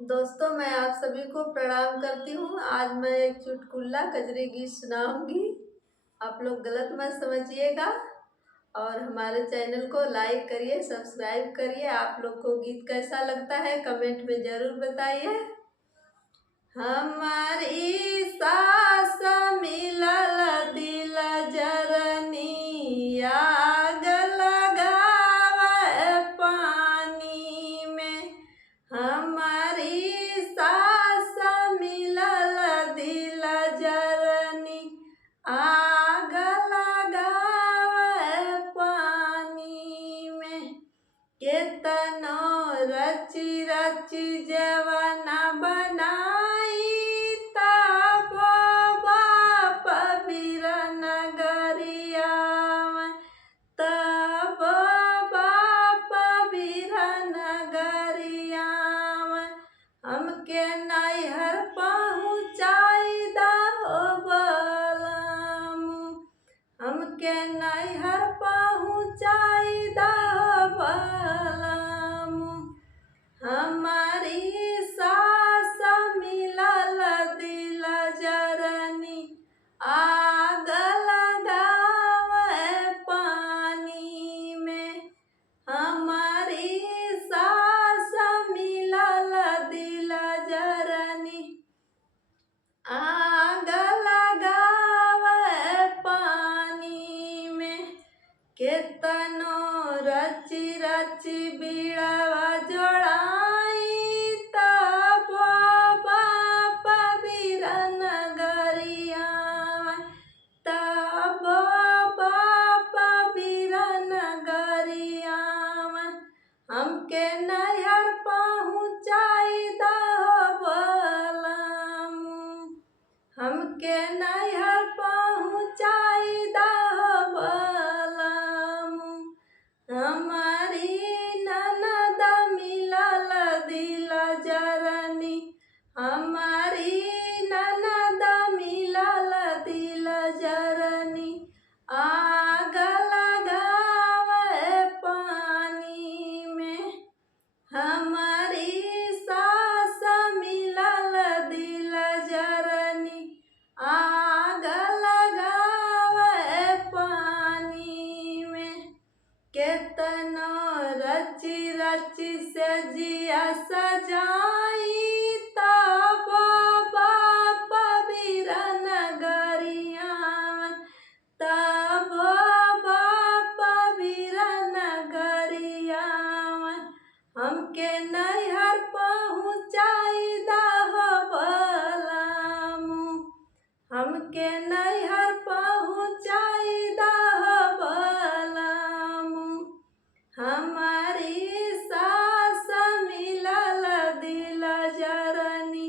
दोस्तों, मैं आप सभी को प्रणाम करती हूँ। आज मैं एक चुटकुला कजरी गीत सुनाऊंगी। आप लोग गलत मत समझिएगा और हमारे चैनल को लाइक करिए, सब्सक्राइब करिए। आप लोग को गीत कैसा लगता है कमेंट में ज़रूर बताइए। हमारी सास मिलल दिल जरनी, आग लगावे पानी में। हमारी सास मिलल दिल जरनी, आग लगावे पानी में। केतनो रची रची जवाना बनाई, तब बाप बिरन गरियावन, तब बाप बिरन गरियावन। हमके नैहर पहुँचाई दहो बलमु, हमके नैहर पहुँचाई दहो बलमु। हमारी सास मिलल दिल जरनी, आग लगावे पानी में। हमारी सास मिलल दिल जरनी, आग लगावे पानी में। केतनो रची रची बीड़वा जोड़ाई, तब बाप बिरन गरियावन, तब बाप बिरन गरियावन। हमके नैहर पहुँचाई दहो बलमु, हमके नैहर पहुँचाई दहो बलमु। हमारी ननद मिलल दिल जरनी, हमारी ननद मिलल दिल जरनी, आग लगावे पानी में। हमारी सास मिलल दिल जरनी, आग लगावे पानी में। केतनो रची रची से जिया सजाई, तब बाप बिरन गरियावन, तब बाप बिरन गरियावन। हमके नैहर पहुँचाई दहो बलमु, हमके नैहर पहुँचाई दहो बलमु। हमारी सास मिलल दिल जरनी,